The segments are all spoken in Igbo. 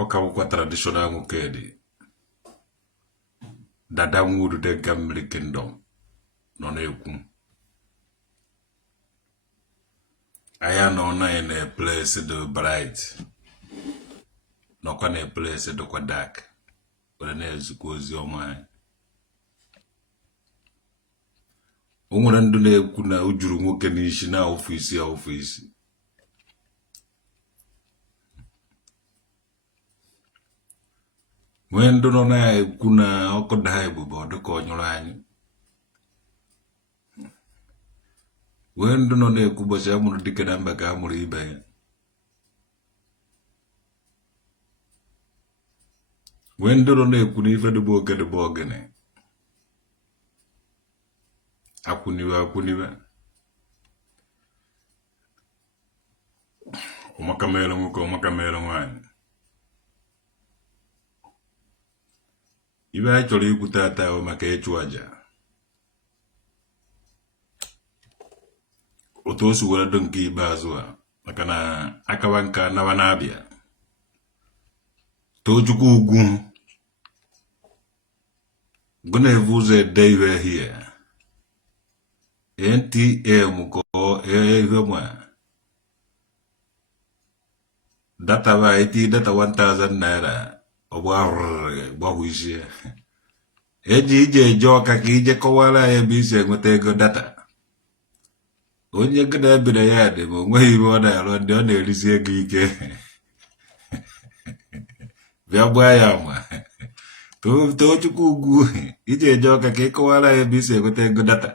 Ọka traditional nwoke dị dada nwuru de Gamri Kingdom nọ na-ekwu anya nọ na place dị bright nọkwa na place dịkwa dark were na-ezukọ ozi ọma anyị. O nwere ndụ na-ekwu na o juru nwoke n'isi na ofu isi nwee ndụ nọ na-ekwu na ọkụ daa ebube ọ dịka ọ nyụrụ anyị. Nwee ndụ nọ na-ekwu ụbọchị a mụrụ dike na mba ka a mụrụ ibe ya. Nwee ndụ nọ na-ekwu na ife dịbụ oke dịbụ ogene akwụniwe ụmaka mere nwoke ụmaka mere nwaanyị. Ibe anyị chọrọ ikwu tata maka ịchụ aja otu o si were dị nke ikpeazụ a maka na akawa nka nawa na-abịa Tochukwu ugwu gonna evuze ede ihe here NTM ko ihe mwa data ba iti data 1000 naira gbahụisie eji ije eje ọka ka ije kọwara ya ebe isi enweta ego data. Onye gịna ebire ya dị ma onweghị ibe ọ na-arụ ndị ọ na-erizi ego ike bịa gbaa ya ma Tochukwu ugwu ije eje ọka ka ịkọwara ya ebe isi enweta ego data.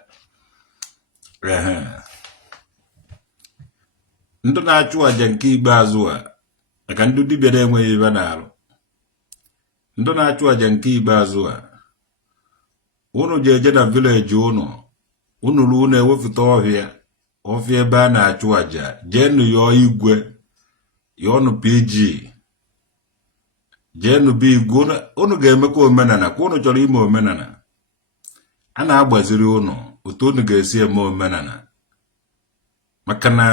Ndụ na-achụ aja nke ikpeazụ a maka ndị dibịa na-enweghị ibe na-arụ. Ndụ na-achụ aja nke ikpeazụ a unu ji eje na village unu ruo na-ewepụta ọfịa ebe a na-achụ aja jeenu yọọ igwe yọọnụ PG jeenu bụ igwe unu ga-emekwa omenala ka unu chọrọ ime omenala a na-agbaziri unu otu unu ga-esi eme omenala maka na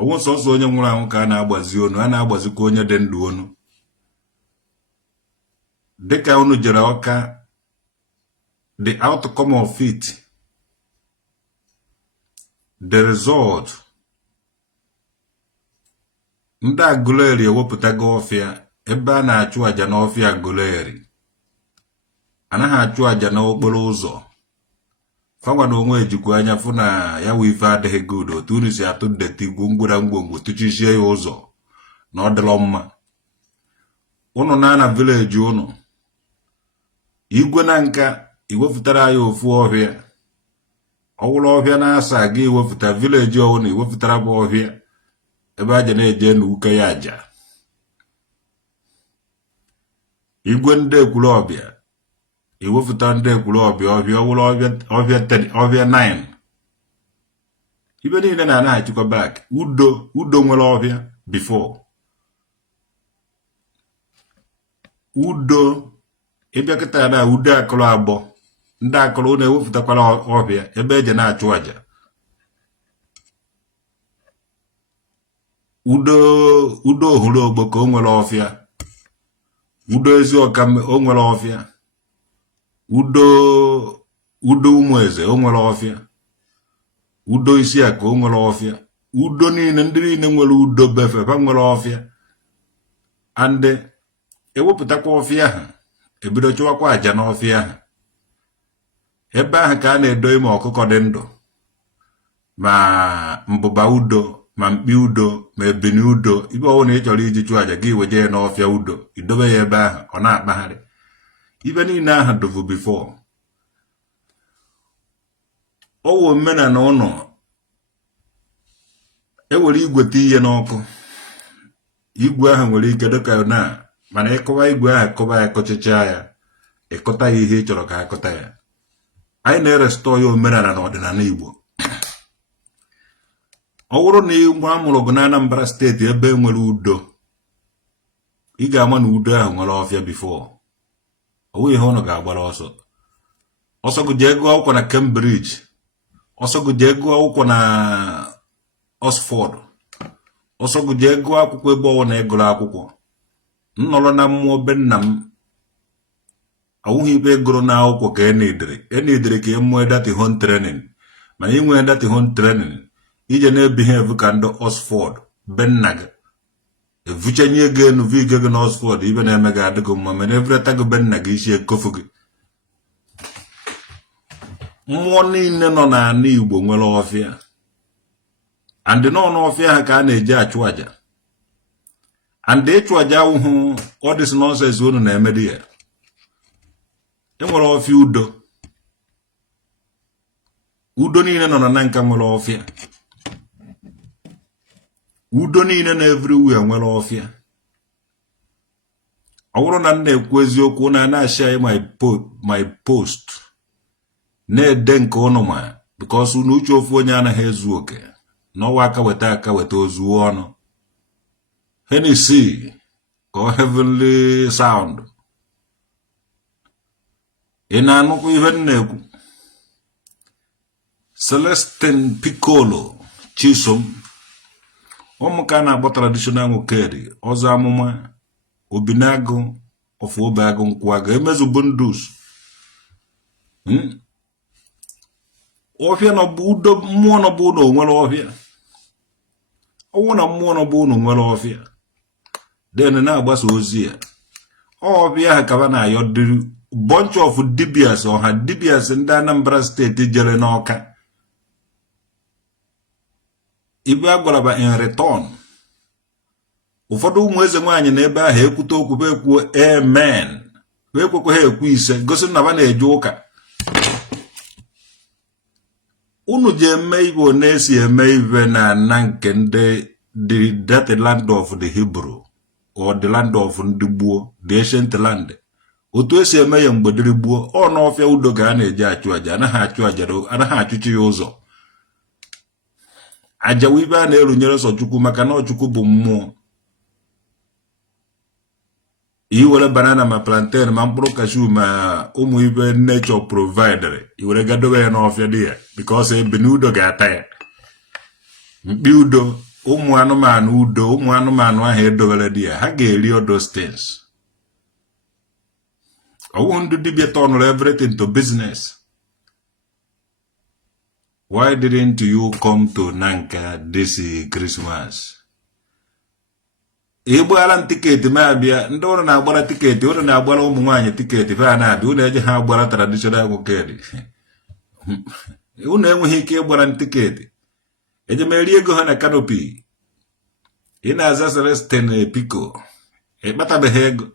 ọnwụ sọsọ onye nwụrụ anwụ ka a na-agbazi unu a na-agbazikwa onye dị ndụ unu. Dịka unu jere ọka the outcome of it the result ndị Aguleri ewepụtago ọfịa ebe a na-achụ aja n'ọfịa Aguleri anaghị achụ aja n'okporo ụzọ fanwa na onwe ejikwa anya fụ na ya wụ ife adịghị good otu unu si atụ ndeta igwu ngwongwo tụchisie ya ụzọ na ọ dịrọ mma. Unu na village unu igwe na nka iwefutara ya ofu ọhịa ọwụrụ ọhịa na-asa aga iwefuta village ọwụna iwefutara bụ ọhịa ebe aja na-eje n'uke ya aja. Igwe ndị ekwuru ọbịa iwefuta ndị ekwuru ọbịa ọwụrụ ọhịa 9 ibe niile na-anaghachikwa back. Udo nwere ọhịa before udo ịbịa kịta na udo akụrụ agbọ ndị akụrụ na-ewepụtakwara ọbịa ebe eje na-achụ aja. Udo ohuru ogbo ka o nwere ọfịa udo ezi ọka o nwere ọfịa udo ụmụ eze o nwere ọfịa udo isi aka o nwere ọfịa udo niile ndị niile nwere udo befefa nwere ọfịa and ewepụtakwa ọfịa ha ebido chụwakwa aja n'ọfịa ha. Ebe ahụ ka a na-edo ime ọkụkọ dị ndụ ma mbụba udo ma mkpi udo ma ebini udo ibe ọwụ na ị chọrọ iji chụọ aja gị weje ya n'ọfịa udo idobe ya ebe ahụ ọ na-akpagharị. Ibe niile ahụ dụvu before ọwụ omenala ụnọ ewere igwe ihe n'ọkụ igwe ahụ nwere ike dịka na mana ịkọwa igwe ahụ akọba ya kọchicha ya ịkọta ya ihe ị chọrọ ka akọta ya. Anyị na-erestọ ya omenala na ọdịnala Igbo. Ọ bụrụ na ịgwa amụrụ gị na Anambra steeti ebe nwere udo ị ga-ama na udo ahụ nwere ọfịa before ọwụ ihe ụnụ ga-agbara ọsọ gị jee gụọ akwụkwọ na Cambridge ọsọ gị jee gụọ akwụkwọ na Oxford ọsọ gị jee gụọ akwụkwọ ebe ọwụ na ịgụrụ akwụkwọ nnọrọ na mmụọ be nna m awụghị ibe gụrụ na akwụkwọ ka enidere ka emụọ dati home training mana inwe dati home training ije na-ebehave ka ndị Oxford be nna gị evuchenye ego enu vigo gị na Oxford ibe na-eme gị adịgo mma mana evreta gị be nna gị isi ekofu gị. Mmụọ niile nọ n'ala Igbo nwere ọfịa and nọ n'ọfịa ha ka a na-eji achụ aja and ịchụ aja awụhụ all this nonsense unu na-eme dị ya. Enwere ọfịa udo niile nọ na nka nwere ọfịa, udo niile na everywhere nwere ọfịa. Ọ bụrụ na m na-ekwu eziokwu na na-ashare my post na-ede nke ụnụ ma because unu uche ofu onye anaghị ezu oke n'ọwa aka weta ozuo ọnụ. Hennessy ka heavenly sound. Ị na-anụkwa ihe m na-ekwu? Celestine Piccolo Chisom ụmụka na-akpọ traditional nwokedi ọzọ amụma obinagụ ofu obe agụ nkwụagụ emezu bundus. Ọfịa nọ bụ udo, mmụọ nọ bụ ụlọ nwere ọfịa. Ọwụ na mmụọ nọ bụ ụlọ nwere ọfịa den na-agbasa ozi ya ọfịa ha kaba na ayọ dịrị bunch of dibias ọha dibias ndị Anambra steeti jere n'Ọka. Ibe agwaraba in return ụfọdụ ụmụ eze nwaanyị na ebe ahụ ekwute okwu bụ ekwuo amen wee kwekwe ha ekwu ise gosi na ba na-eje ụka. Unu ji eme ibe na-esi eme ibe na nke ndị that land of the Hebrew or the land of ndị gboo, the ancient land. Otu esi eme ya mgbe dịrị gboo ọ n'ọfịa udo ka a na-eji achụ aja, anaghị achụchi ya ụzọ. Ajawa ibe a na-erunyere sọ Chukwu maka na Chukwu bụ mmụọ. Iwere banana ma plantain ma mkpụrụ cashew ma ụmụ ibe nature provider iwere gadowe ya n'ọfịa dị ya because ebe n'udo ga-ata ya. Mkpi udo, ụmụ anụmanụ ahụ edowere dị ya ha ga-eri all those things. Ọwụ ndụ dibịa tọnụrụ everything to business. Why didn't you come to Nanka this Christmas? Ịgbara tiketi ma abịa ndị ụlọ na-agbara tiketi, ụlọ na-agbara ụmụ nwaanyị tiketi fa na-abịa ụlọ eji ha agbara traditional nwokedi. Ụlọ enweghị ike ịgbara tiketi ejemeri ego ha na canopy. Ị na-aza Celestine Pico ịkpatabeghị ego.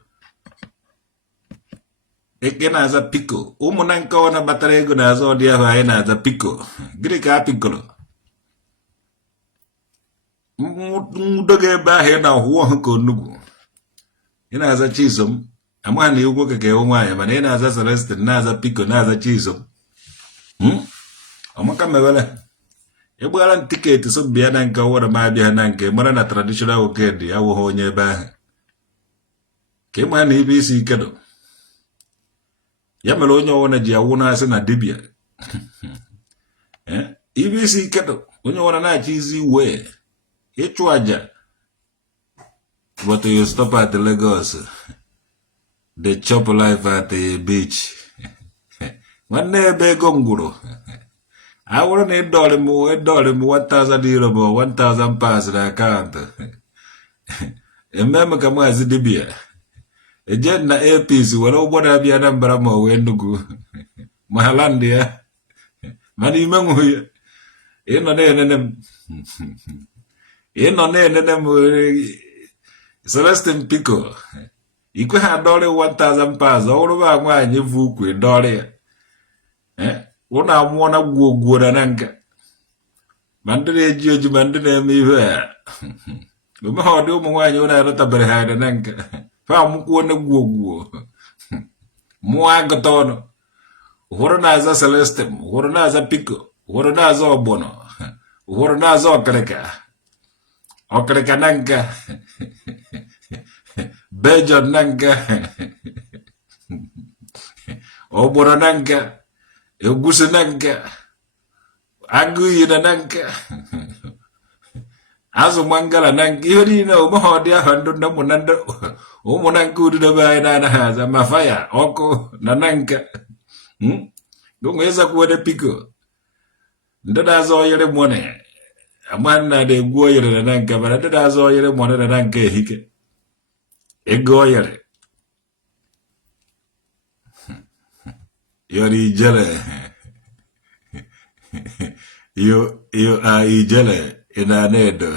Eke na-aza Pico ụmụ na nke ọ na-agbatara ego na-aza ọdị ahụ anyị na-aza Pico. Gịnị ka Piccolo? Nwudo ga ebe ahụ ị na-ahụ ọhụ ka onugbu. Ị na-aza Chisom amaghị na igwo ka ewu nwaanyị mana ị na-aza Celestine na-aza Pico na-aza Chisom. Ọmaka mewere ịgbara tiketi so bịa na nke ọwụrụ ma abịa na nke mara na traditional okedi awụghị onye ebe ahụ ka ịma na ibe isi ike dụ. Ya mere onye ọwụna ji awụ na-asị na dibịa ibe isi ike dụ onye ọwụna na-achọ izi wee ịchụ aja. But you stop at Lagos, they chop life at the beach. Nwanne ebe ego ngwuru awụrụ na ịdọrị m 1,000 euro bụ 1,000 pounds na akaụntụ ememe ka maazị dibịa eje na APC were ụgbọ na-abịa Anambra ma wee Enugu ma ha landị ya mana ime nwụ ya ịnọ na-enene m Celestine Pico ikwe ha dọrị 1,000 pounds ọhụrụ ba nwaanyị vu ukwu dọrị ya. Ụnụ amụọ na gwuo na nka ma ndị na-eji oji ma ndị na-eme ihe a omeha ọdị ụmụ nwaanyị ụnụ arụtabere ha na nka fa amụkwuo na gwuo mụọ agụta ọnụ. Ụfọdụ na-aza Celestine, ụfọdụ na-aza Pico, ụfọdụ na-aza ọgbọnọ, ụfọdụ na-aza ọkịrịka na nka Bejon na nka ọgbọnọ na nka Egusi na nka agụ iyi na nka azụ mangala na nke ihe niile ụmụha ọdị ahụ ndụ ndị ụmụ na nke ududo be anyị na-anaghị aza ma faya ọkụ na nka gụnwe ịzakwuode piko ndị na-azọ oyere mọne ama nna na-egwu oyere na nke mana ndị na-azọ oyere mọne na nke ehike ego oyere yori ijele yo a ijele ị na-edo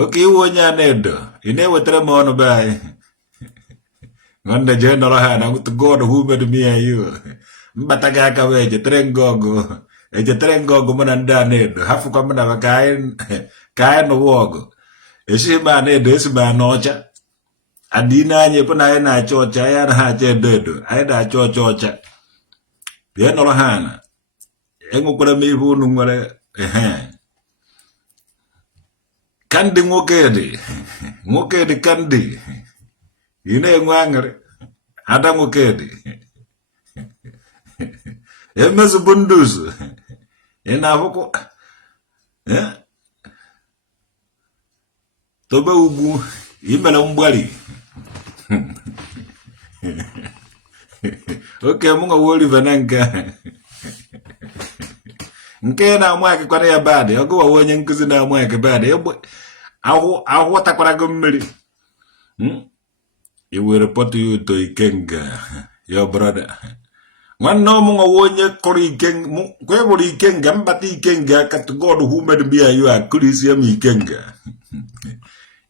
oke iwe onye a na-edo ị na-ewetara m ọnụ be anyị nwanne jee nọrọ ha na God who made me and you mbata gị aka wee ejetere nga ọgụ mụ na ndị a na-edo hafụkwa m na ka anyị nụwa ọgụ esighị m a na-edo esi m a n'ọcha adị n'anya ebe na anyị na-acha ọcha anyị anaghị acha edo edo anyị na-acha ọcha bịa nọrọ ha na enwekwara m ihe unu nwere kandi nwoke dị kandi ị na-enwe aṅụrị ada nwoke dị emezụbụ ndị ụzọ ị na-abụkwa tobe ugwu imere mgbari oke mụ nwa Olive na nke na-amụ akịkwara ya badị ọgụwawa onye nkụzi na-amụ akị badị ahụ takwara gị mmiri iwere pọtụ ya ụtọ ikenga ya brọda nwanne ọmụnwa onye kọrọ ikenga bụrụ ikenga mbata ikenga aka God who made me and you akụrisi ya m ikenga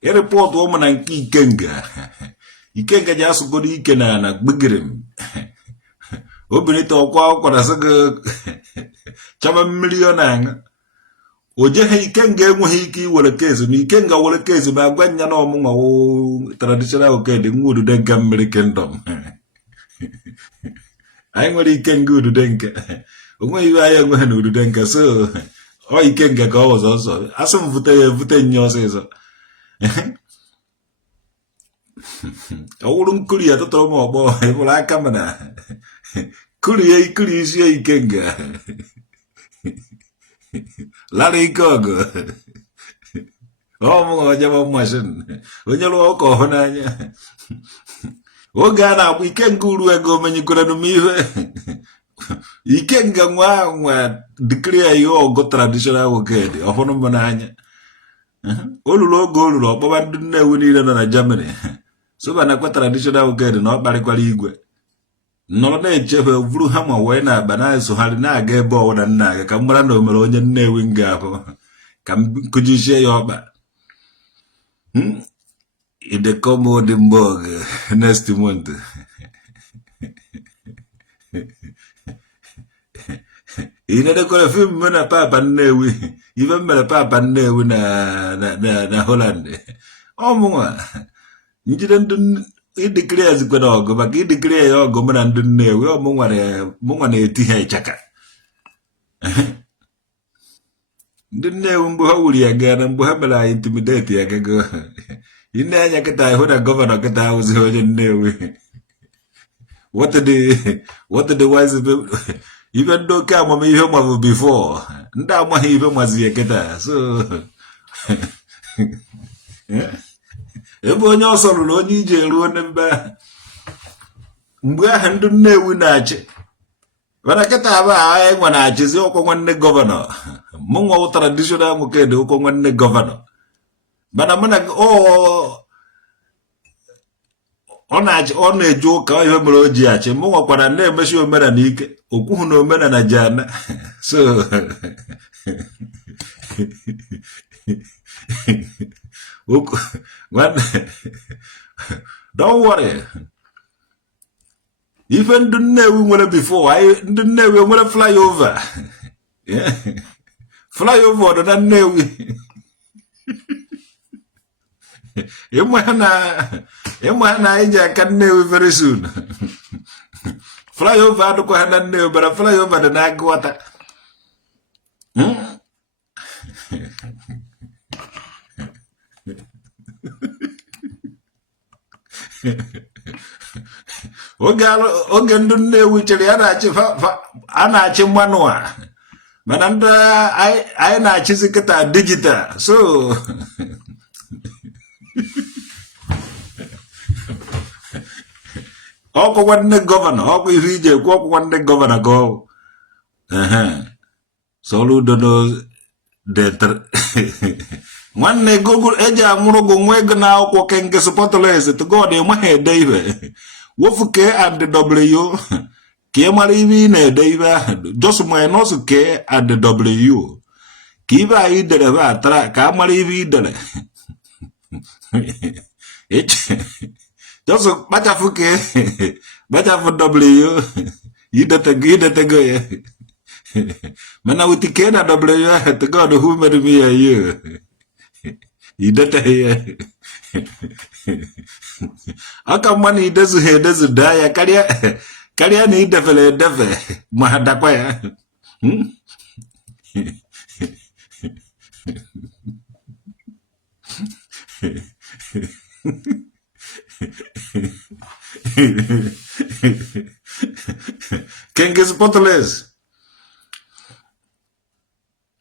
ịrịpọtụ ụmụ na nke ikenga ji asụgodo ike na ana gbigiri m obinite ọkwa ọkwara sị gị chama mmiri ọ na-aṅụ o jeghị ikenga enweghị ike iwere kezi ma ikenga were kezi ma agwa nya na ọmụnwa traditional okedi nwa udude nke mmiri kingdom anyị nwere ikenga udude nke onweghị iwe anyị enweghị na udude nke so ọ ikenga ka ọ ọzọ ọzọ asị m vute ya evute nye ọsịsọ ọwụrụ nkuri ya tụtụrụ m ọgbọ ịbụrụ aka m na ikuri isi ya ikenga lara ike ọgụ ọmụnwa onyema mashin onye rụọ ụka ọhụ n'anya oge a na-agba ikenga uru ego menyekwara m ihe ikenga nwa dịkiri ya ihe ọgụ traditional woked ọhụrụ m n'anya olulu oge olulu ọkpọba ndị Nnewi niile nọ na Germany soba na kwa traditional woked na ọ kparịkwara igwe nọrọ na-echebe vuru ha ma wee na-aba na-esogharị na-aga ebe ọwụna nna aga ka m mara na o mere onye Nnewi m ga-abụ ka m kụjisie ya ọkpa idekomodimborg next month ị na-edekwara fim m na papa Nnewi ife m mere papa Nnewi na Holland ọmụnwa njide ndị idikiri ya zikwara ọgụ maka idikiri ya ọgụ m na ndị Nnewi mụnwa na-eti ha ịchaka ndị Nnewi mgbe ha wuri ya gaa na mgbe ha mere anyị intimidate ya gago ine anya kịta ịhụ na gọvanọ kịta ahụzighị onye Nnewi what the wise people ife ndị oke amamihe mabụ before ndị amaghị ife mazi ya kịta so ebe onye ọsọ rụrụ onye ije ruo n'ebe mgbe ahụ ndị Nnewi na-achị mana kịta abụ anyị nwa na-achịzi ụkwụ nwanne gọvanọ mụ nwa traditional nwoke dị ụkwụ nwanne gọvanọ mana mụ na ọ na-eje ụka ihe mere o ji achị mụ nwakwara na-emechi omenala ike okwuhụ na omenala ji ana so don't worry ife ndị Nnewi nwere before ndị Nnewi nwere flyover flyover ọdụ na Nnewi ịma na anyị ji aka Nnewi very soon flyover adịkwa ha na Nnewi bara flyover dị na Agụata oge ndị Nnewi chere a na-achị mmanụ mana ndị anyị na-achịzi kịta digital so ọkwa nwanne gọvanọ ọkwa ihe ije ekwu ọkwa nwanne gọvanọ ka ọ Soludo no nwanne Google eji amụrụ gị nwa ego na akwụkwọ kenge supporters to God ịmaghị ede ibe wofu K and W ka ị mara ibe ị na-ede ibe ahụ just minus K and W ka ibe anyị dere be atara ka a mara ibe ị dere just kpachafu K kpachafu W idetego ya mana with K na W ahụ to God who made me and you idete ya aka mma na idezughị edezu daa ya karịa na idefere edefe ma dakwa ya Kenge Spotless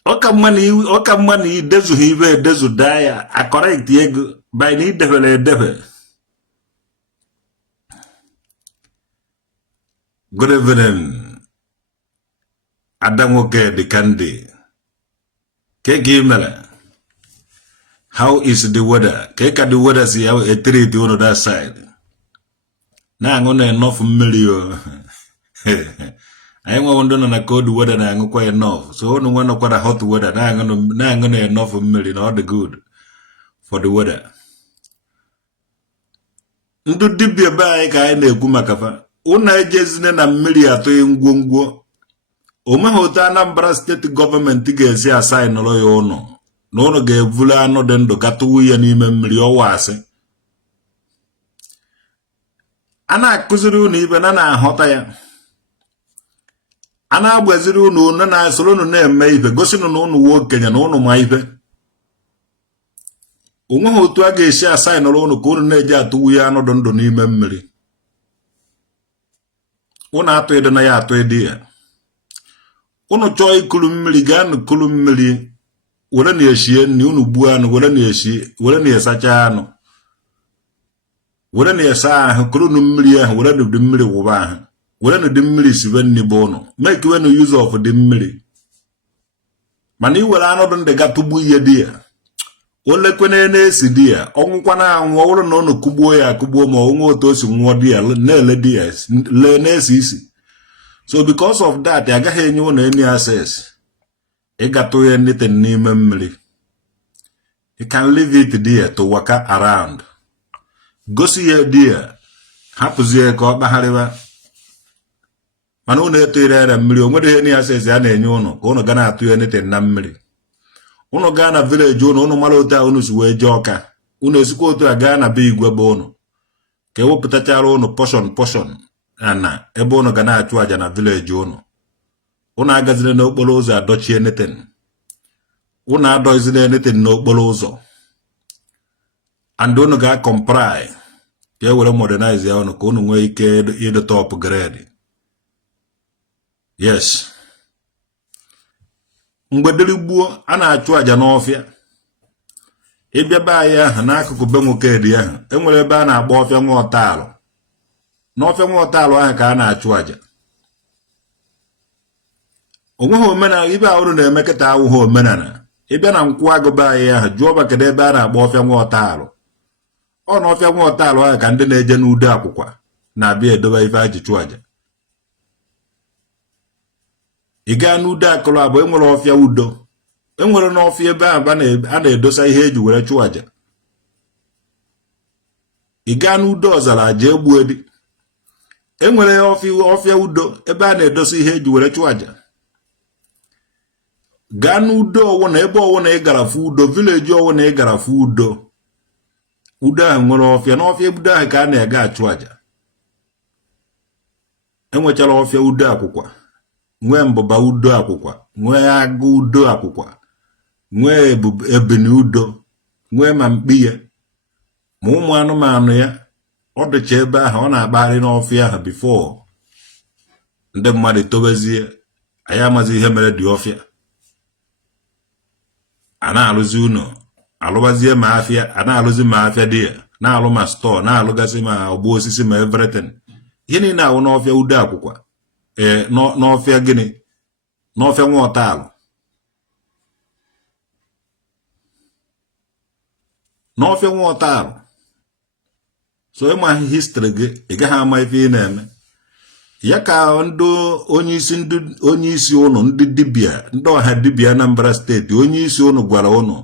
ọka mma na idezughị ibe edezu daa ya correct ego by na idefere edefe. Good evening, Adamoke the Candy. Kegimela. How is the weather? Keka the weather see how a treat on that side. Now I'm gonna enough million. I am going to na cold weather na I'm quite enough. So only one quite a hot weather. Now I'm gonna enough million all the good for the weather. Ndu dibia ba ka ai na-ekwu makafa. Una ejezine na mmiri atọ ngwongwo omehota Anambra steeti gọọmenti ga-esi assign nọrọ ya ụnọ na ụnọ ga-evulu anụ dị ndụ gatụwu ya n'ime mmiri ọwa asị a na-akụziri ụnụ ibe na-ahọta ya a na-agbaziri ụnụ na-asoro ụnụ na-eme ibe gosi na ụnụ nwe okenye na ụnụ ma ibe onweghị otu a ga-esi assign nọrọ ụnụ ka ụnụ na-eji atụwu ya anụ dị ndụ n'ime mmiri unu atụ ede na ya atụ ede ya unu chọọ ikulu mmiri gaa n'ikulu mmiri were na-eshie nri unu gbuo anụ were na-esacha anụ were na-esa ahụ kuru unu mmiri ahụ were n'ụdị mmiri wụba ahụ were n'ụdị mmiri sibe nri bụ unu make we no use of dị mmiri mana iwere anụ dị ndị gatụgbu ihe dị ya olekwene na-esi dị ya ọnwụkwa na anwụ ọwụrụ na unu kugbuo ya akugbuo ma onwe otu o si nwụọ dị ya na-ele dị ya lee na-esi isi so because of that agaghị enye unu any access ịgatụ ya anything n'ime mmiri you can leave it there to waka around gosi ya dị ya hapụzie ka ọ kpagharịwa mana unu eto ire mmiri o nwere any access a na-enye unu ka unu ga na-atụ ya anything na mmiri unu gaa na village unu mara otu a unu si wee jee ọka unu esikwa otu a gaa na be igwe bụ unu ka ewepụtachara unu portion na ebe unu ga na-achụ aja na village unu agazile n'okporo ụzọ adọchie anything unu adọzile anything n'okporo ụzọ and unu ga comply ka e were modernize ya unu ka unu nwee ike ịdịta upgrade. Yes. Mgbe dịrị gbuo a na-achụ aja n'ọfịa ịbịa be anyị ahụ n'akụkụ be nwoke dị ahụ enwere ebe a na-agba ọfịa nwaọtalụ n'ọfịa nwaọtalụ ahụ ka a na-achụ aja onweghị omenala ibe ahụrụ na-eme kịta awụghị omenala ịbịa na nkwụ agụ be anyị ahụ jụọ maka ebe a na-agba ọfịa nwaọtalụ ọ na ọfịa nwaọtalụ ahụ ka ndị na-eje n'udo akwụkwa na-abịa edobe ife aji chụ aja ị gaa n'udo akụrụ abụ enwere ọfịa udo enwere n'ọfịa ebe ahụ a na-edosa ihe eji were chụọ aja ị gaa n'udo ọzara aja egbu edi enwere ọfịa udo ebe a na-edosa ihe eji were chụọ aja gaa n'udo ọwụna ebe ọwụna ị gara fụ udo vileji ọwụna ị gara fụ udo ahụ nwere ọfịa n'ọfịa udo ahụ ka a na-ega achụ aja enwechara ọfịa udo akwụkwa nwee mbụba udo akwụkwa nwee agụ udo akwụkwa nwee ebini udo nwee ma mkpi ya ma ụmụ anụmanụ ya ọ dịcha ebe ahụ ọ na-akpagharị n'ọfịa ahụ before ndị mmadụ tobezie anyị amazi ihe mere dị ọfịa na-alụzi ụnọ alụbazie ma afịa a na-alụzi ma afịa dị ya na-alụ ma stọọ na-alụgasị ma ọgba osisi ma everything ihe niile ahụ n'ọfịa ude akwụkwa n'ọfịa gịnị n'ọfịa Nwaọtalụ n'ọfịa Nwaọtalụ so ịma histrị gị ị gaghị ama ife ị na-eme ya ka ndị onye isi ụnụ ndị dibịa ndị ọha dibịa Anambra steeti onye isi ụnụ gwara ụnụ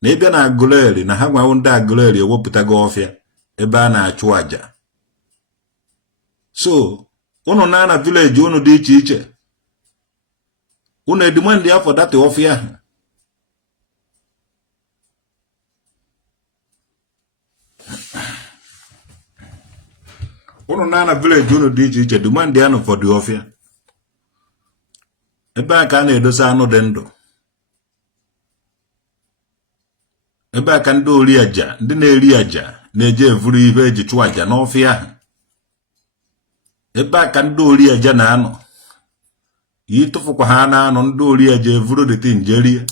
na ịbịa na Aguleri na ha nwawo ndị Aguleri ewepụtago ọfịa ebe a na-achụ àjà so ụnụ na vileji ụnụ dị iche iche ụnụ edimandị afọ data ọfịa ahụ ụnụ na vileji ụnụ dị iche iche dimandị anụ fọdụ ọfịa ebe a ka a na-edosa anụ dị ndụ ebe a ka ndị ori aja ndị na-eri aja na-eje evuru ihe eji chụọ aja n'ọfịa ahụ ebe a ka ndị ori aja na-anọ ịtụfụkwa ha na-anọ ndị ori aja evuru dịtị njerie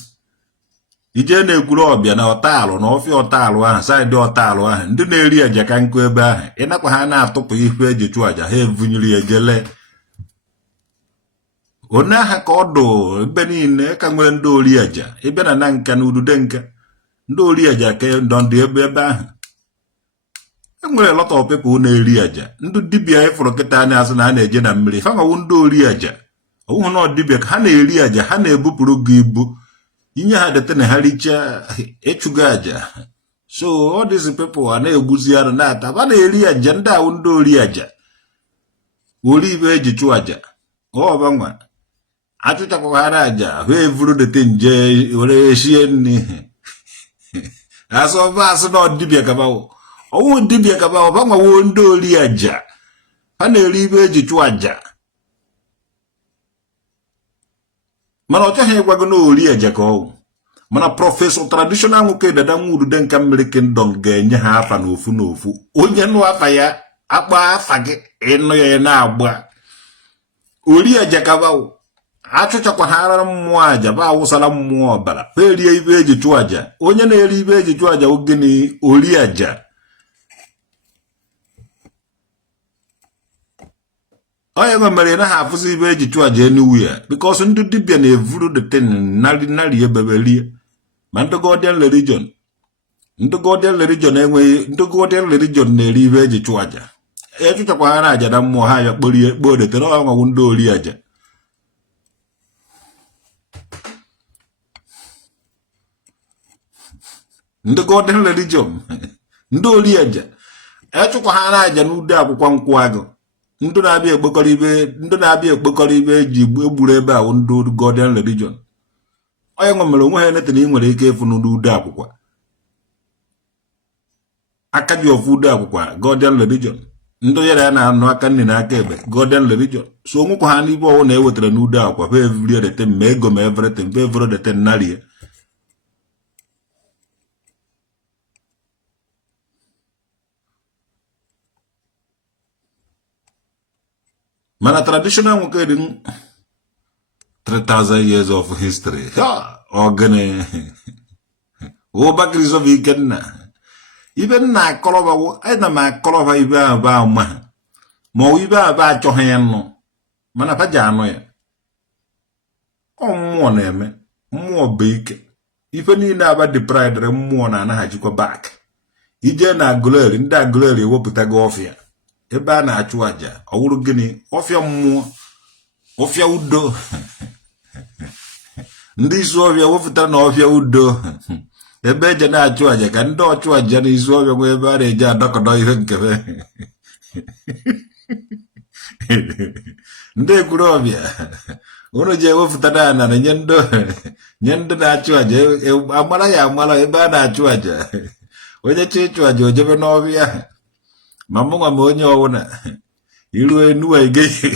ije na-ekwuru ọbịa na Ọtalụ na ọfịa Ọtalụ ahụ saịdị Ọtalụ ahụ ndị na-eri aja ka nkụ ebe ahụ ịnakwa ha na-atụpụ ihe eji chụọ aja ha evunyere ya jele onye aha ka ọdụ ebe niile ka nwere ndị ori aja ịbịa na nka na udude nka ndị ori aja ka ndọndị ebe ahụ enwere lot of people na-eri aja ndị dibịa ịfụrụ kịta anya asị na a na-eje na mmiri fa nwawu ndị ori aja ọwụhụ na dibịa ka ha na-eri aja ha na-ebupụrụ gị ibu inye ha dete na ha richaa ịchụgo aja so all these people a na-egbuzi arụ na-ata ba na-eri aja ndị ahụ ndị ori aja ori ibe eji chụọ aja ọbanwa achụchakwaghara aja hụ evuru dete nje were shie nri asị na dibịa kabawo ọwụ dibịa kabawo banwawo ndị ori aja ha na-eri ibe eji chụọ aja mana ọ chaghị ịgwago na ori aja ka ọwụ mana prọfesọ tradishọnal nwoke dada nwurude nka mmiri kingdom ga-enye ha afa n'ofu n'ofu onye nụ afa ya akpa afa gị ịnụ ya na-agba ori aja kabawo achụchakwa ha ara mmụọ aja ba awụsala mmụọ ọbara ha erie ibe eji chụọ aja onye na-eri ibe eji chụọ aja ogene ori aja onye ma mere na ha afụzi ibe eji chụọ aja enuwu ya bikos ndị dibịa na-evuru deten narị ebebelie ma ndị Godian religion enweghị ndị Godian religion na-eri ibe eji chụọ aja echụchakwa ha na aja na mmụọ ha ya kporie kpoo detere ọnwawu ndị ori aja ndị Godian religion ndị ori aja echụkwa ha na aja n'ude akwụkwọ nkwụ agụ ndị na-abịa ekpokọrọ ibe eji egburu ebe ahụ ndị Godian religion onye nwe mere onwe ha netin ị nwere ike ịfụ n'ude akwụkwọ aka ji ofu ude akwụkwọ Godian religion ndị ya na anụ aka nne na aka ekpe Godian religion so onwekwa ha n'ibe ọwụ na-ewetara n'ude akwụkwọ ha evurie deten ma ego ma everything ha evuro deten narie mana traditional nwoke dị 3000 years of history ogene ụbakịrịzọba Ikenna ibe nna akọrọbawo ana m akọrọba ibe ahụ ba ma ọ ibe ahụ ba achọghị ya nụ mana paja anụ ya ọ mmụọ na-eme mmụọ bụ ike ife niile aba depridere mmụọ na-anaghachikwa bak ije na Aguleri ndị Aguleri ewepụtago ọfịa ebe a na-achụ aja ọwụrụ gịnị ọfịa mmụọ ọfịa udo ndị isu ọfịa wepụtara na ọfịa udo ebe eje na-achụ aja ka ndị ọchụ aja na isu ọfịa nwe ebe a na-eje adọkọdọ ihe nkebe ndị ekwuru ọbịa unu ji ewepụtara ana na nye ndị na-achụ aja amara ya amara ebe a na-achụ aja onye chi ịchụ aja ojebe n'ọfịa ma mụnwa ma onye ọwụna iru enuwa egeghị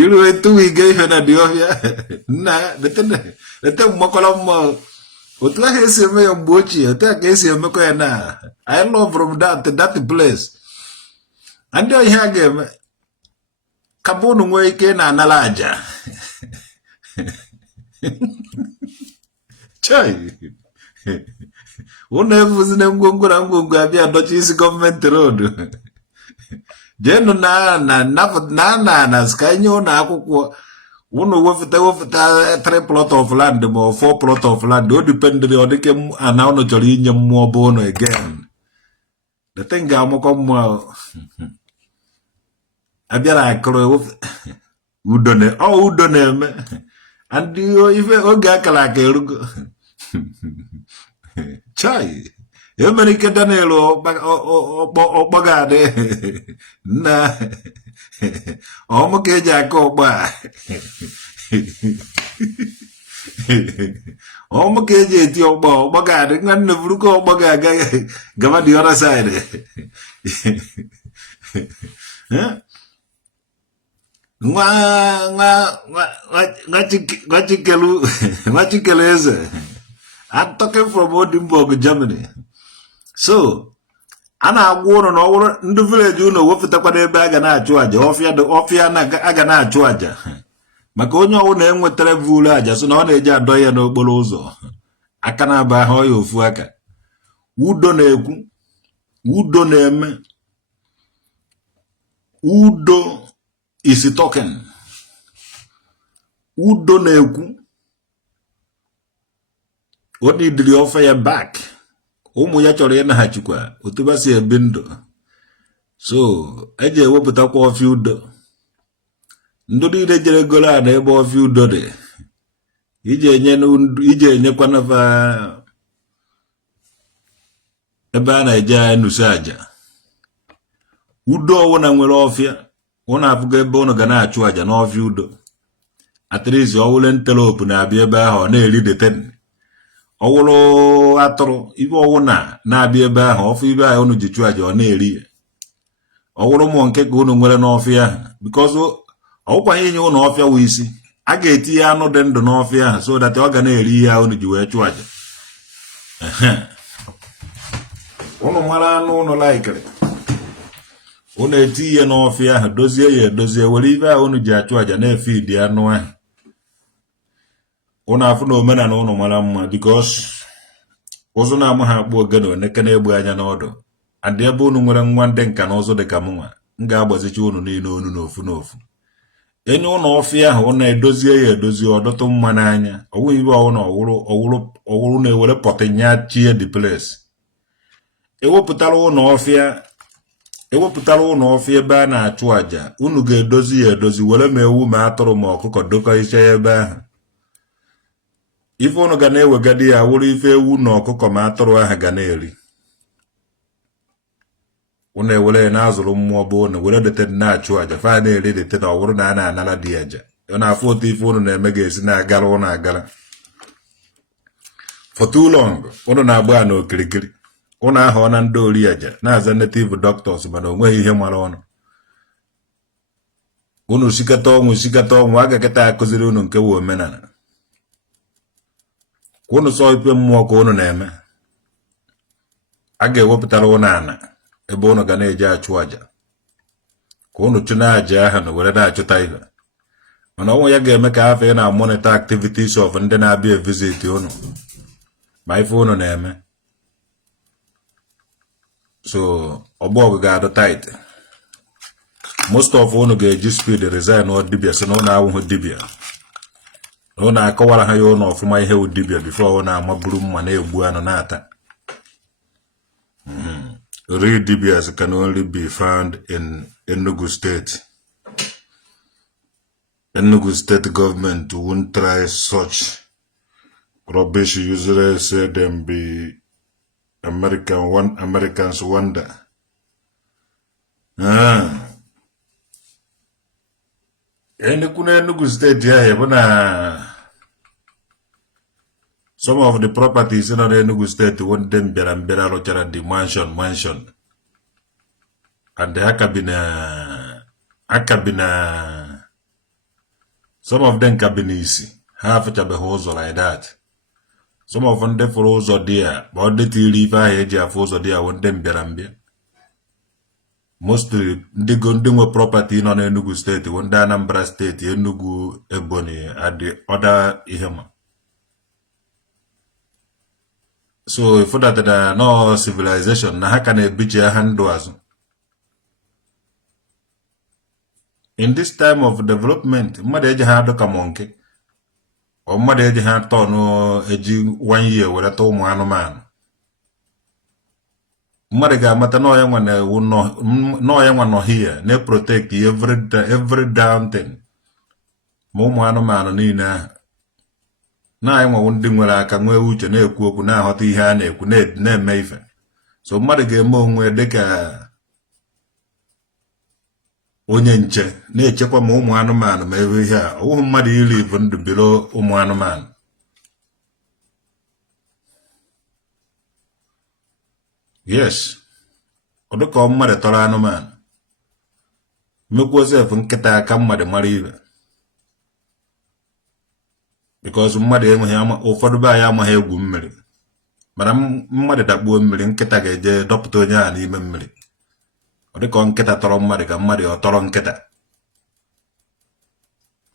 iru etuwa ige ihe na dị ọhịa nna lete mmakọrọ mma otu ahụ esi eme ya mgbe ochie otu a ka esi emekọ ya na I love from that place ndị ihe a ga-eme kabunu nwe ike na analaja chai una evuzine ngwongwo na ngwongwo abia dochi isi gọọmenti road jenu na skanyo na akwụkwọ unu wefụta 3 plot of land ma 4 plot of land o dependere ọ dịka ana unu chọrọ inye mmụọ bụ unu again the thing ga-amụkọ mmụọ abịara akụrụ udo na-eme and ife oge akara aka erugo chai emere ike Daniel ọkpọgadị na ọmụ ka eji aka ọkpọ a ọmụ ka eji eti ọkpọgadị nwanne buru ka ọkpọ ga-aga gaba the other side nwa chikelu eze. I'm talking from Odinburg, Germany. So, ana agwa ụnụ na ọwụrụ ndị village ụnụ wepụtakwana ebe a ga na-achụ aja ọfịa aga na-achụ aja maka onye ọwụ na-enwetara vulu aja so na ọ na-eji adọ ya n'okporo ụzọ aka na-aba ahụ ya ofu aka. Udo na-ekwu, udo na-eme, udo is talking, udo na-ekwu. O neediri ofe ya back. Ụmụ ya chọrọ ịnaghachikwa otu si ebi ndụ. So, eji ewepụtakwa ọfịa udo. Ndụ niile jere goro a na ebe ọfịa udo dị. Ije enyekwa nafa ebe a na-eje enuso aja. Udo ọwụna nwere ọfịa. Ụnụ afụgo ebe ụnụ ga na-achụ aja n'ọfịa udo. Atrizi ọwụle ntelopu na-abịa ebe ahụ ọ na-eri deten. Ọwụrụ atụrụ ibe ọwụ na-abịa ebe ahụ ọfụ ibe ahụ unu ji chụọ aja ọ na-eri ya. Ọwụrụ mmụọ nke ka unu nwere n'ọfịa ahụ because ọwụkwanye inye unu ọfịa wụ isi a ga-etinye anụ dị ndụ n'ọfịa ahụ so that ọ ga na-eri ihe ahụ unu ji wee chụọ aja. Unu mara anụ unu laikiri unu eti ihe n'ọfịa ahụ dozie ya edozie were ibe ahụ unu ji achụ aja na-efe idi anụ ahụ. Unu afụ na omenala unu mara mma because ụzụ na-amụ ha akpụ ogene oneke na-egbu anya n'ọdụ adị ebe unu nwere nwa ndị nka na ụzụ dị ka mụnwa m ga-agbazicha unu niile onu n'ofu n'ofu enye ụlọ ọfịa ahụ unu edozie ya edozie ọdụtụ mma n'anya ọwụ ibe ọwụna ọwụrụ na-ewere pọtịnya chie the place. Ewepụtara ụlọ ọfịa ebe a na-achụ aja unu ga-edozi ya edozi were ma ewu ma atụrụ ma ọkụkọ dokọ iche ya ebe ahụ. Ife unu ga na-ewegadi ya wụrụ ife ewu na ọkụkọ ma atụrụ aha ga na-eri. Unu ewere na-azụrụ mmụọ bụ unu were dete na-achụ aja fa na-eri dete na ọwụrụ na a na-anara dị aja. Ọ na-afụ otu ife unu na-eme ga-esi na-agara unu agara. For too long unu na-agba na okirikiri unu ahụ na ndị ori aja na-aza native doctors mana onweghị ihe mara ọnụ. Unu sikata ọnwụ a ga-eketa akụziri unu nke wụ omenala. Ka unu sọ ipe mmụọ ka unu na-eme a ga-ewepụtara unu ana ebe unu ga na-eje achụ aja ka unu chụna aja ahụ na were na-achụta ihe mana ọnwụ ya ga-eme ka afọ ị na-monitor activities of ndị na-abịa visit unu ma ife unu na-eme. So ọgbọgụ ga-adụ tight. Most of unu ga-eji speed resign ọ dibịa si na unu awụhụ dibịa. Ọ na-akọwara ha ya ụlọ ọfụma ihe wụ dibịa before ọ na-amaburu mma na-egbu anụ na-ata. Real dibias can only be found in Enugu State. Enugu State government won't try such rubbish. Usually say them be Americans wonder. Enugu State here, some of the properties in Enugu State want them better located the mansion. And the Akabina, some of them cabinisi, half a house like that. Some of them for also there, but the tea leave I hedge of also there want them better. mostly ndị nwe property nọ n'Enugu steeti bụ ndị Anambra steeti, Enugu, Ebonyi and other ihema. So for that no civilization na ha ka na-ebiche ha ndụ azụ. In this time of development, mmadụ eji ha adụ ka monkey, ọ mmadụ eji ha tọnụ eji 1 year were ta ụmụ anụmanụ. Mmadụ ga-amata na ọya nwa nọ here na-protect every down thing ma ụmụ anụmanụ niile ahụ. Na-anyị nwawo ndị nwere aka nwee uche na-ekwu okwu na-aghọta ihe a na-ekwu na-eme ife. So mmadụ ga-eme onwe dịka onye nche na-echekwa ma ụmụ anụmanụ ma ebe ihe a. Ọwụghị mmadụ iri bụ ndụ biro ụmụ anụmanụ. Yes, ọ dịka mmadụ tọrọ anụmanụ mekwa sef nkịta aka mmadụ mara ibe, because mmadụ enweghị ụfọdụ be anyị amaghị egwu mmiri, mana mmadụ dakpuo mmiri nkịta ga-eje dọpụta onye a n'ime mmiri. Ọ dịka nkịta tọrọ mmadụ ka mmadụ ọ tọrọ nkịta.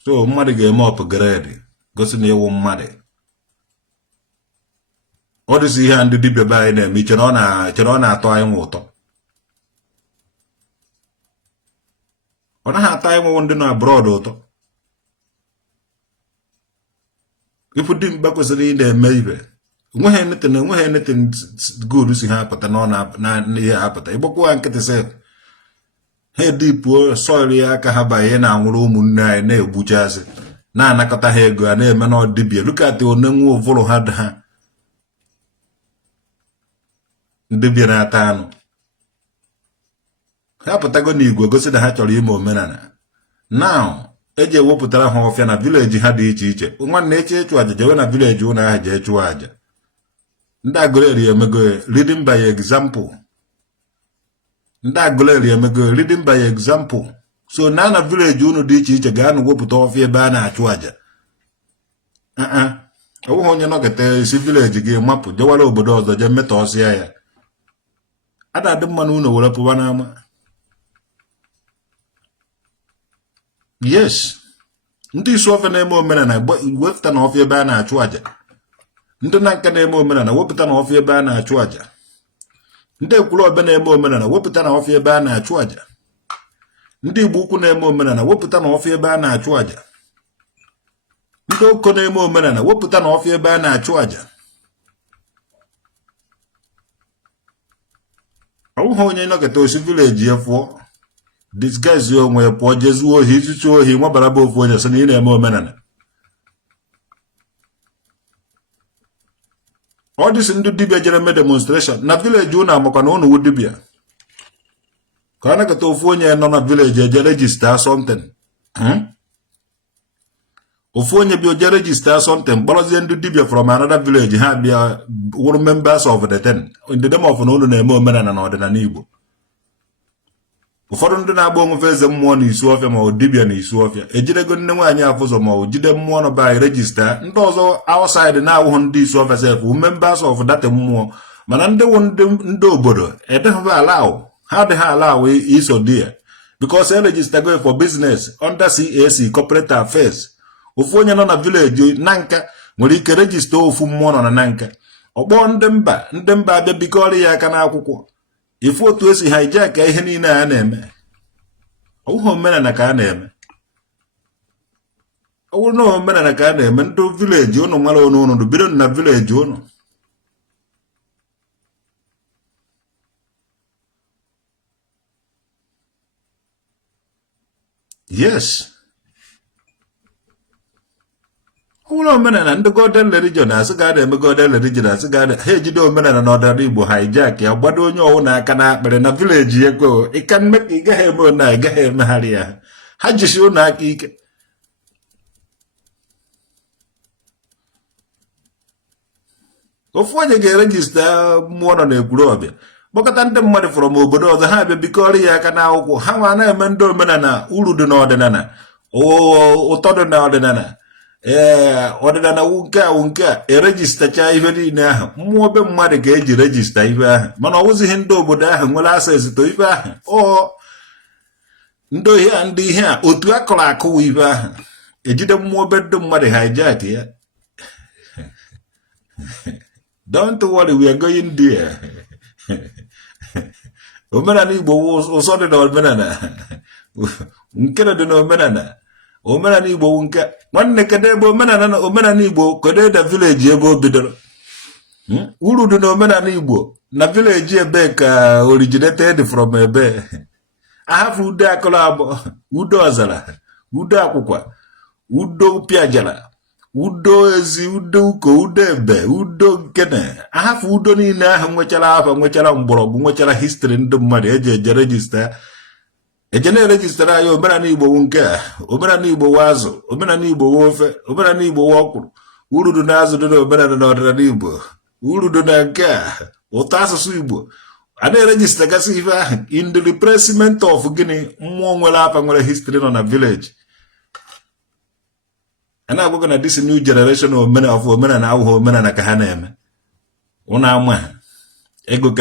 So mmadụ ga-eme upgrade gosi na ịwụ mmadụ. Ọ dịzi ihe ndị dibịa be anyị na-eme chere ọ na-atọ anyị nwe ụtọ. Ọ naghị atọ anyị nwe ndị nọ abroad ụtọ. Ifu dimkpa kwesịrị ị na-eme ibe enweghị anything good si ha apụta na ihe ha apụta. Ịgbakwa ha nkịtị sef ha edipuo soil ya aka ha banye na-anwụrụ ụmụnne anyị na-egbuchasị na-anakọta ha ego a na-eme na ọdịbịa. Lukati one nwe ụvụrụ ha dị ha ndị bịa na-ata anụ. Ha pụtago n'igwe gosi na ha chọrọ ime omenala. Now eji ewepụtara ha ọfịa na vileji ha dị iche iche. Nwanne eche ịchụ aja jewe na vileji ụlọ ahụ jee chụọ aja. Ndị Aguleri emego reading by example. Ndị Aguleri emego reading by example. So na vileji unu dị iche iche gaa na wepụta ọfịa ebe a na-achụ aja. Ọwụghị onye nọkịta isi vileji gị mapụ jewara obodo ọzọ jee meta ọsịa ya. Ada adị mma na unu were pụwa n'ama. Yes, ndị isi ofe na-eme omenala wepụta na ọfịa ebe a na-achụ aja. Ndị na nka na-eme omenala wepụta na ọfịa ebe a na-achụ aja. Ndị ekwuru obe na-eme omenala wepụta na ọfịa ebe a na-achụ aja. Ndị Igbo ukwu na-eme omenala wepụta na ọfịa ebe a na-achụ aja. Ndị Oko na-eme omenala wepụta na ọfịa ebe a na-achụ aja. Ọwụghị onye nọkịta osi vileji ya fụọ disguise onwe pụọ jezuo ohi izuchu ohi nwabara bụ ofu onye so na ị na-eme omenala. Ọ dịsị ndị dibịa jere mee demonstration na vileji unu amakwa na unu wụ dibịa ka ọ nakọta ofu onye nọ na vileji eje regista something. Ofu onye bịa oje regista something kpọrọzie ndị dibịa from another village ha bịa wụrụ members of the ten in the name of na unu na-eme omenala na ọdịnala Igbo. Ụfọdụ ndị na-agba onwe eze mmụọ na isu ọfịa ma ọ dibịa na isu ọfịa ejidego nne nwaanyị afụzọ ma ọ jide mmụọ nọ be anyị regista. Ndị ọzọ outside na-awụghị ndị isu ọfịa sef members of that mmụọ, mana ndị wụ ndị obodo edeghị allow ha adịghị allow iso di ya because e register go for business under CAC corporate affairs. Ofu onye nọ na village na nka nwere ike regista ofu mmụọ nọ na nka ọkpọ ndị mba abịa bikọrọ ya aka n'akwụkwọ. Ifu otu esi hijack ihe niile a na-eme. Ọwụghị omenala ka a na-eme. Ọwụrụ na omenala ka a na-eme ndị vileji unu mara unu bido na vileji unu. Yes. Ọwụrụ omenala ndị golden religion asị ga na-eme golden religion asị ga ha ejide omenala na ọdịnala Igbo hijack ya gbado onye ọwụ na aka n'akpịrị na vileji ekwe ịka mme ka ị gaghị eme na ị gaghị emegharị ya. Ha jisi ụnụ aka ike. Ofu onye ga-erejista mmụọ nọ n'ekwuru ọbịa kpọkọta ndị mmadụ fọrọ m obodo ọzọ ha bịa bikọrọ ya aka n'akwụkwọ. Ha nwa na-eme ndị omenala uru dị n'ọdịnala ụtọ dị n'ọdịnala ọdịnala wu nke a erejistacha ihe niile ahụ. Mmụọ be mmadụ ga-eji rejista ife ahụ mana ọ wụzighị ndị obodo ahụ nwere access to ife ahụ. ndo ihe ndị ihe a otu akọrọ akụwa ibe ahụ ejide mmụọ be ndị mmadụ hijack ya. Don't worry, we are going there. Omenala Igbo ụsọ dị na omenala nke dị na omenala Igbo nke nwanne kedu ebe omenala Igbo kedu ede village ebe o bidoro uru dị na omenala Igbo na village ebe ka originated from ebe ahafu udo akọrọ abụọ udo ọzara udo akwụkwa udo piajara udo ezi udo uko udo ebe udo nkene ahafu udo niile ahụ nwechara afa nwechara mgbọrọgwụ nwechara history ndị mmadụ eje rejista eje na-erejistara anyị omenala Igbo nke a omenala Igbo azụ omenala Igbo ofe omenala Igbo ọkwụrụ uru dị na azụ dị na omenala na ọdịnala Igbo uru dị na nke a ụtọ asụsụ Igbo a na-erejista gasị ife ahụ in the replacement of gịnị mmụọ nwere afa nwere history nọ na village. A na-agwago na this new generation of omenala awụghị omenala ka ha na-eme ụnụ ama ego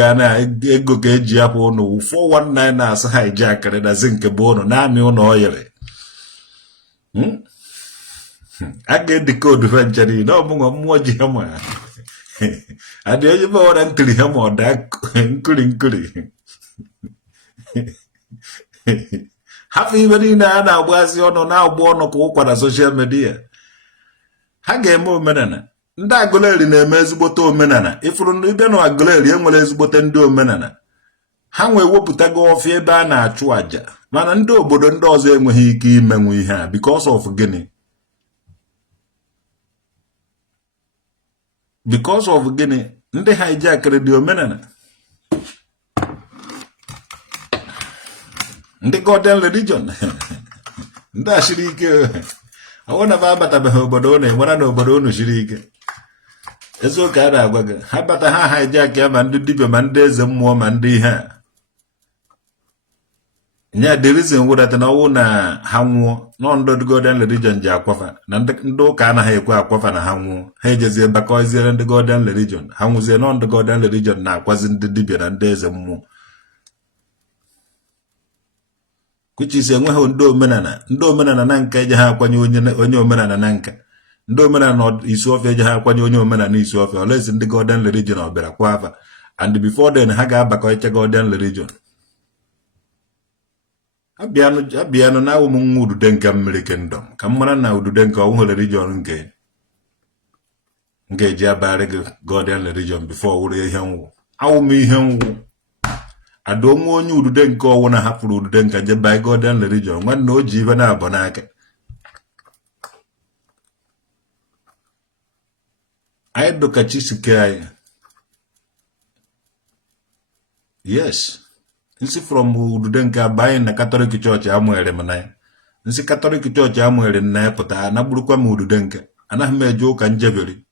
ka eji apụ ụnụ 419 na-asụ ha iji akịrị na zi nke bụ ụnụ naanị ụnụ oyere a ga-edekoodu ha nche niile ọmụnwa mmụọ ji ha ma adị onye mewara nkiri ha ma ọ daa nkiri hafụ ibe niile a na-agbazi ọnụ na-agba ọnụ ka ụkwa na soshal midia. Ha ga-eme omenala ndị Aguleri na-eme ezigbote omenala ịfụrụ ndị bịa na Aguleri enwere ezigbote ndị omenala ha nwee wepụtago ọfịa ebe a na-achụ àjà mana ndị obodo ndị ọzọ enweghị ike imenwu ihe a because of gịnị ndị ha iji akịrị dị omenala ndị Golden Religion ndị a siri ike ọwụ na ba abatabeghị obodo unu enwere na obodo unu siri ike eziokwu a na-agwa gị ha bata ha hijack ya ma ndị dibịa ma ndị eze mmụọ ma ndị ihe a nya the reason wụdata na ọwụ na ha nwụọ nọ ndị Golden Religion ji akwafa na ndị ụka anaghị ekwe akwafa na ha nwụọ ha ejezie bakọziere ndị Golden Religion ha nwụzie nọ ndị Golden Religion na-akwazi ndị dibịa na ndị eze mmụọ kuchisi enweghị ndị omenala na nka eje ha akwanye onye omenala na nka ndị omenala na Isuọfịa eje ha akwanye onye omenala Isuọfịa olezi ndị Golden Religion ọ bịara kwa afa and before then ha ga-abakọ iche Golden Religion abịanụ na awụ m nwa udude nke mmiri kingdom ka m mara na udude nke ọnwụ religion nke eji abarị gị Golden Religion before wụrụ ihe nwụ awụ m ihe nwụ ada onwe onye udude nke ọwụ na hapụrụ udude nke jeba Golden Religion nwanne o ji ibe na-abọ n'aka anyị dụka chisike anyị yes nsi from udude nke abanye na Catholic Church amụere m na ya nsi Catholic Church amụere na ya pụta na gburukwa m udude nke anaghị m eje ụka njeberi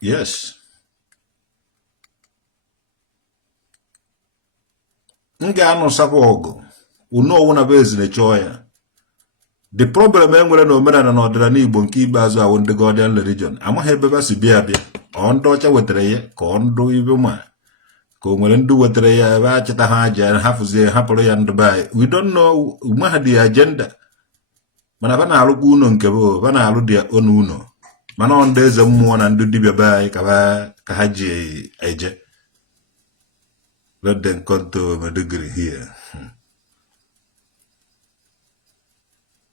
yes m ga-anụsakwa ọgụ unu ọwụ na be ezine chọọ ya the problem enwere na omenala na ọdịnala Igbo nke ikpeazụ awụ ndị Golden Religion amaghị ebe ba si bịa ọ ndị ọcha wetara ya ka ọ ndụ ibe ma ka o nwere ndị wetara ya ebe a cheta ha aja hafụzie hapụrụ ya ndụ be anyị we don't know ma ha dị agenda mana ba na-alụkwa uno nke bụ ba na-alụ dị uno mana ọ ndị eze mmụọ na ndị dibịa be anyị ka ha ji eje. Let them come to Maiduguri here.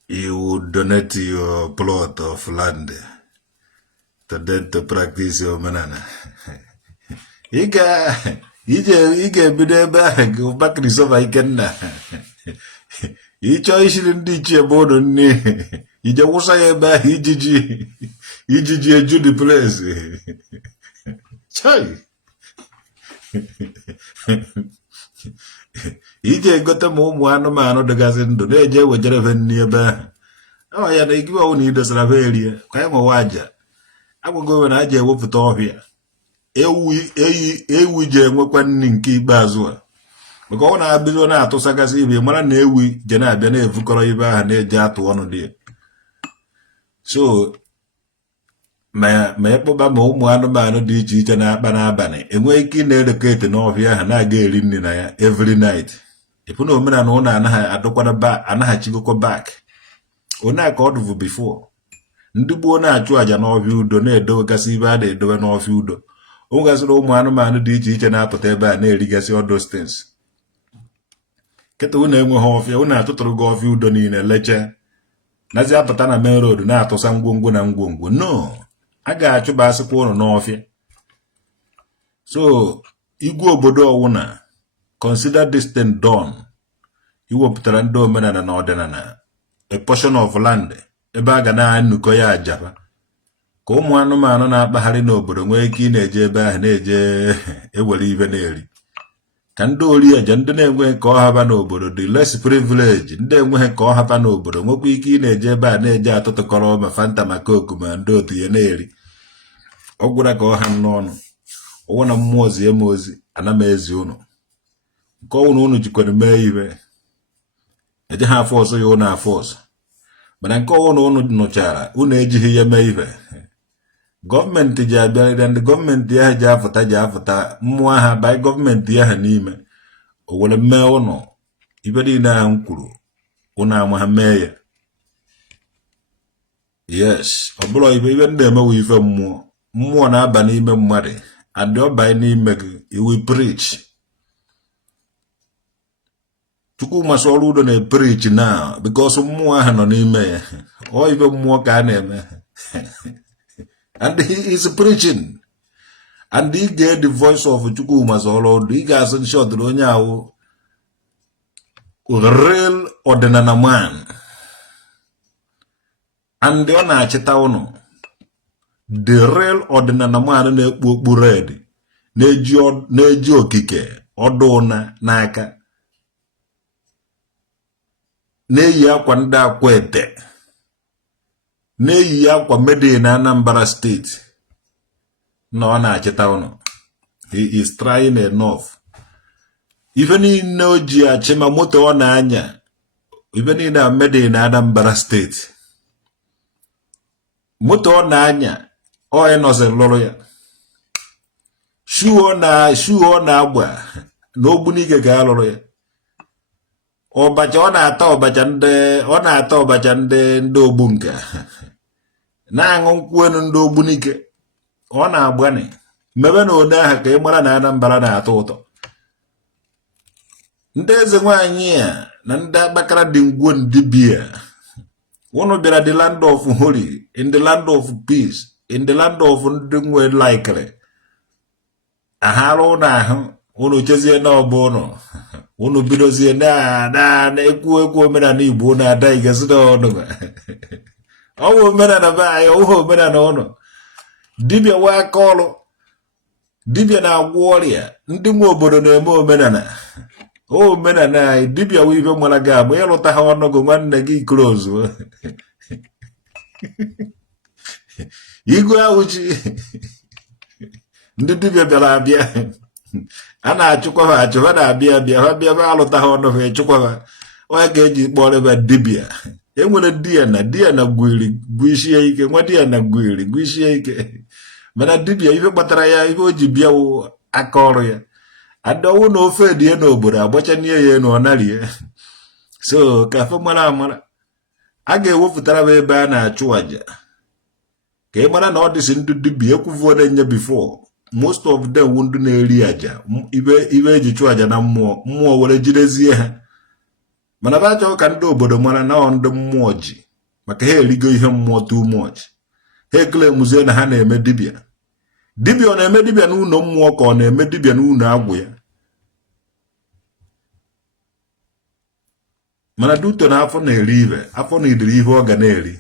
You would donate your plot of land to them to practice your manana. Ige bido ebe ahụ bakri sova ikenna. Ịchọ ishiri ndị ichie bodo nne ije wụsa ya ebe ahụ ijiji eju the place. Chai. Ije egote ma ụmụ anụmanụ dịgasị ndụ na-eje ewejere ve nri ebe ahụ ya na igibe ọwụ na idosara ve erie ka anyị nwewa aja agwago na aja ewepụta ọhịa ewu ji enwekwa nri nke ikpeazụ a maka ọ na-abịa na-atụsagasị ibe mara na ewu je na-abịa na-evukọrọ ibe ahụ na-eje atụ ọnụ dị so ma ekpọba ma ụmụ anụmanụ dị iche iche na-akpa n'abalị enweghị ike ị na-elekọta n'ọhịa ahụ na-aga eri nri na ya every night ifu na omenala ụna anaghị adọkwara anaghachigokwa back one ka ọ dụvu before ndị gboo na-achụ aja n'ọfịa udo na-edowegasị ibe a na-edowe n'ọfịa udo o nwegasịrị ụmụ anụmanụ dị iche iche na-apụta ebe a na-erigasị ọdụ stens kịta unu enweghị ọfịa unu atụtụrụ gị ọfịa udo niile leche nazi apụta na main road na-atụsa ngwongwo na ngwongwo no a ga-achụbasịkwa ụnụ n'ọfịa. So igwe obodo ọwụna consider this thing done iwepụtara ndị omenala na ọdịnala a portion of land ebe a ga na-anụkọ ya ajaba ka ụmụ anụmanụ na-akpagharị n'obodo nwee ike ị na-eje ebe ahụ na-eje ewere ibe na-eri ka ndị ori aja ndị na-enweghị ka ọ haba n'obodo dị less privilege ndị enweghị ka ọ haba n'obodo nwekwa ike ị na-eje ebe a na-eje atụtụkọrọ ma fanta ma koku ma ndị otu ya na-eri ọ gwụra ka ọ ha n'ọnụ ọwụ na mmụọ zie m ozi ana m ezi ụnụ nke ọnwụ na ụnụ jikwara mee ibe eje ha afọ ọzọ ya ụnụ afọ ọzọ mana nke ọnwụ na ụnụ nụchara ụnụ ejighị ya mee ibe gọọmenti ji abịarịrị ndị gọọmenti ahụ ji afụta mmụọ ha bai gọọmenti ahụ n'ime o were mee ụnụ ibe niile ahụ m kwuru ụnụ ama ha mee ya yes ọ bụrụ ibe m na-emewe ife mmụọ na-aba n'ime mmadụ adị ọba n'ime gị iwu preach Chukwuma Soludo na-preach now because mmụọ ahụ nọ n'ime ya ọ ibe mmụọ ka a na-eme and he is preaching and he get the voice of Chukwuma Soludo ị ga-asị nshọt na onye ahụ real ọdịnala man and ọ na-achịta ụnụ the real ọdịnala man na-ekpu okpu red na-eji okike ọdụ ụna n'aka na-eyi akwa ndị akwa ete na-eyi akwa mede na Anambra steeti na ọ na-achịta ụnụ he is trying enough ife niile o ji achị ma moto ọ na-anya ife niile a mede na Anambra steeti moto ọ na-anya ọ ịnọzi lụrụ ya shuu ọ na-agba na ogbunike ga-alụrụ ya ọbacha ọ na-ata ọbacha ndị ogbu nke na-aṅụ nkwụ enu ndị ogbunike ọ na-agbani mebe na ode ahụ ka ị mara na Anambra na-atọ ụtọ ndị eze nwaanyị a na ndị akpakara dị ngwo dibia ụnụ bịara the land of holy in the land of peace in the land of ndị nwe likely aharụ ụnụ ahụ ụnụ chezie na ọbụ ụnụ bidozie na-ekwu omenala Igbo na-ada igezi n'ọnụ ọwụ omenala be anyị ọwụghị omenala ụnụ dibịa nwe aka ọrụ dibịa na-agwọ ọrịa ndị nwe obodo na-eme omenala anyị dibịa nwe ibe mara gị ama ịlụta ha ọnụgụ nwanne gị klozu igwe ahụchi ndị dibịa bịara abịa a na-achụkwa ha achụ ha na-abịa ha bịa ha alụta ha ọnụ ha echukwa ha onye ga-eji kpọrọ ebe dibịa enwere di na gwuisie ike nwa di ya na gwuisie ike mana dibịa ife kpatara ya ife o ji bịa aka ọrụ ya adọwụ na ofe die n'obodo agbachanie ya enu ọ narie so ka fe mara amara a ga-ewepụtara m ebe a na-achụ aja ka ị mara na ọ dịsị ndị dibịa ekwuvuo na-enye before most of them ndị na-eri aja ibe eji chụọ aja na mmụọ were jidezie ha mana ba achọghị ka ndị obodo mara na ọ ndị mmụọ ji maka ha erigo ihe mmụọ too much ha ekelemuzie na ha na-eme dibịa ọ na-eme dibịa n'ụlọ mmụọ ka ọ na-eme dibịa n'ụlọ agwụ ya mana duto na afọ na-eri ibe afọ na idiri ihe ọ ga na-eri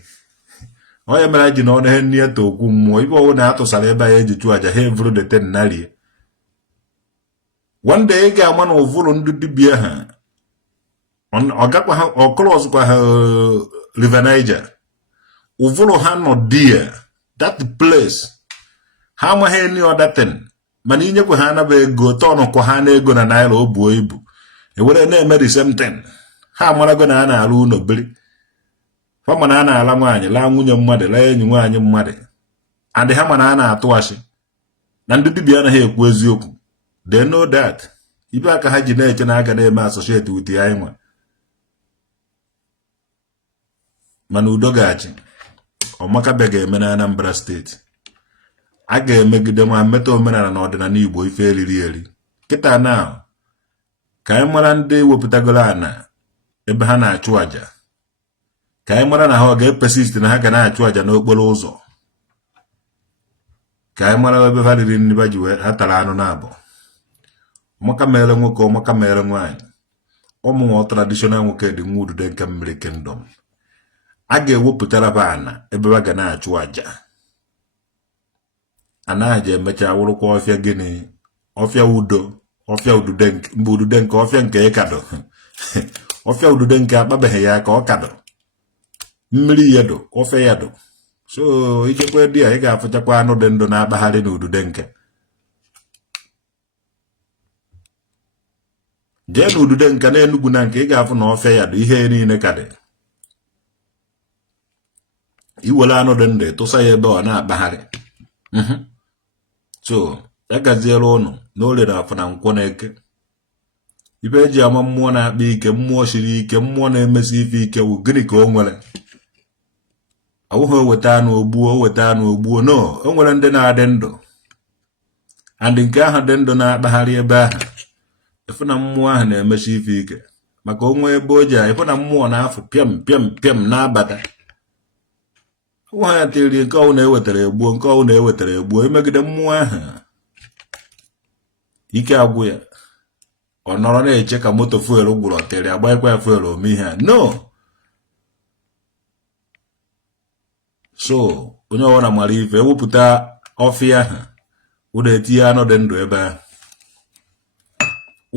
onye mere ji na ọ na-ehe nne ya ta okwu mmụọ ibe ọwụ na-atụsara ebe anyị eji chụọ aja ha evuru dete narie wanda ị ga-ama na ụvụrụ ndị dibịa ha ọkụlọzụkwa ha River Niger ụvụrụ ha nọ dia that place ha amaghị any other thing mana inyekwa ha anaba ego tọnụkwa ha na ego na naira o buo ibu ewere na-eme the same thing ha amarago na a na-alụ ụlọ biri fama na a na-ala nwaanyị laa nwunye mmadụ laa enyi nwaanyị mmadụ and ha mana a na-atụ asị na ndị dibịa anaghị ekwu eziokwu they know that ibe aka ha ji na-eche na aga na-eme associate with ya nwa mana udo gachi ọmaka bịa ga-eme na Anambra steeti a ga-emegide nwa mmeta omenala na ọdịnala Igbo ife eriri eri kịta na ka anyị mara ndị wepụtagoro ana ebe ha na-achụ aja ka anyị mara na ha ọ ga-epesist na ha ga na-achụ aja n'okporo ụzọ ka anyị mara ebe ha riri nri ji wee ha tara anụ na abụ ọmaka mere nwoke ọmaka mere nwaanyị ọmụnwa traditional nwoke dị nwa udude nke mmiri kingdom a ga-ewepụtara ba ana ebe ha ga na-achụ aja anaghị emecha wụrụkwa ọfịa gịnị ọfịa udo ọfịa udude mgbe udude nke ọfịa nke ịkado ọfịa udude nke akpabeghị ya ka ọ kado mmiri yado ọfịa yado so ichekwa dị a ị ga-afụchakwa anụ dị ndụ na-akpagharị n'udude nke jee n'udude nke na Enugu na nke ị ga-afụ na ọfịa yado ihe niile ka dị iwere anụ dị ndụ tụsa ya ebe ọ na-akpagharị so ya gaziere ụnụ na orie na afọ na nkwọ na eke ibe eji ama mmụọ na-akpa ike mmụọ siri ike mmụọ na-emesi ife ike wụ gịnị ka o nwere awụghị oweta anụ ogbuo no o nwere ndị na-adị ndụ and nke ahụ dị ndụ na-akpagharị ebe ahụ efu na mmụọ ahụ na-emesi ife ike maka onwe ebe o ji efu na mmụọ na-afụ pịam na-abata ụwa ya tiri nke ọwụ na-ewetara egbuo nke ọwụ na-ewetara egbuo imegide mmụọ ahụ ike agwụ ya ọ nọrọ na-eche ka moto fuelu gwụrụ ọtịrị agbanyekwa ya fuelu ome ihe a no so onye ọbụla mara ife ewepụta ọfịa ahụ unu etinye anụ dị ndụ ebe ahụ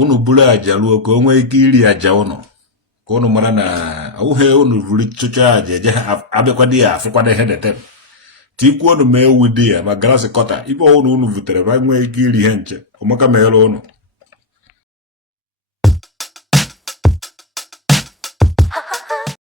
unu buru aja ruo ka o nwee ike iri aja ụnụ ka unu mara na awụghị unu ruru chụcha aja eje abịakwado ya afụkwado ihe dete tikwuo unu ma ewu dị ya ma garasị kọta ibe ọnụ unu vutere ma nwee ike iri ihe nche ọmaka mere ụnụ